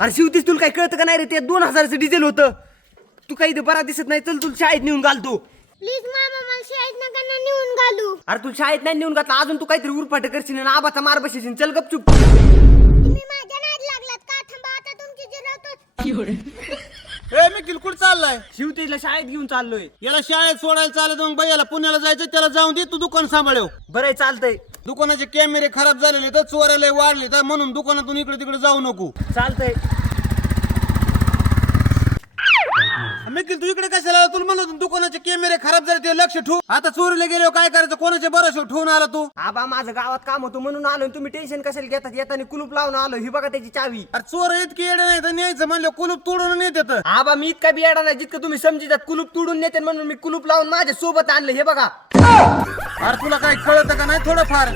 अरे शिवतीस तुला काय कळतं का नाही रे? ते 2000चं डिझेल होतं. तू काही इथे बरा दिसत नाही, चल तुला शाळेत नेऊन घालतो. प्लीज मामा मला शाळेत नका ना नेऊन घालू. अरे तू शाळेत नाही नेऊन घातला, अजून तू काहीतरी उरफाट करशील आणि आबाचा मार बसशील. चल गपचूप. तुम्ही माझ्या नाद लागलात का? थांबा आता तुमची जिरवतो. ए मी किलकुड चाललाय. शिवतेजला शाळेत घेऊन चाललोय. याला शाळेत सोडायला चालत मग भैयाला पुण्याला जायचं, त्याला जाऊन दे, तू दुकान सांभाळव. बरं चालतंय. दुकानाचे कॅमेरे खराब झालेले तर चोरायला वाढले तर म्हणून दुकानातून इकडे तिकडे जाऊ नको. चालतंय. मिकील तू इकडे कशाला आला? तुला म्हणलं दुकानाचे कॅमेरे खराब झाले ते लक्ष ठेवू. आता चोरीला गेल्यावर काय करायचं? कोणाच्या भरोशावर ठेवून आला तू? आबा माझं गावात काम होतं म्हणून आलो. तुम्ही टेन्शन कशाला घेतात? येताना कुलूप लावून आलो. ही बघा त्याची चावी. अरे चोर इतकी येडे नाही तर न्यायचं म्हणलं कुलूप तोडून नेतात. आबा मी इतका बी येणार नाही जितकं तुम्ही समजितात. कुलूप तोडून नेते म्हणून मी कुलूप लावून माझ्या सोबत आणलं. हे बघा. अरे तुला काय कळत का नाही थोडंफार?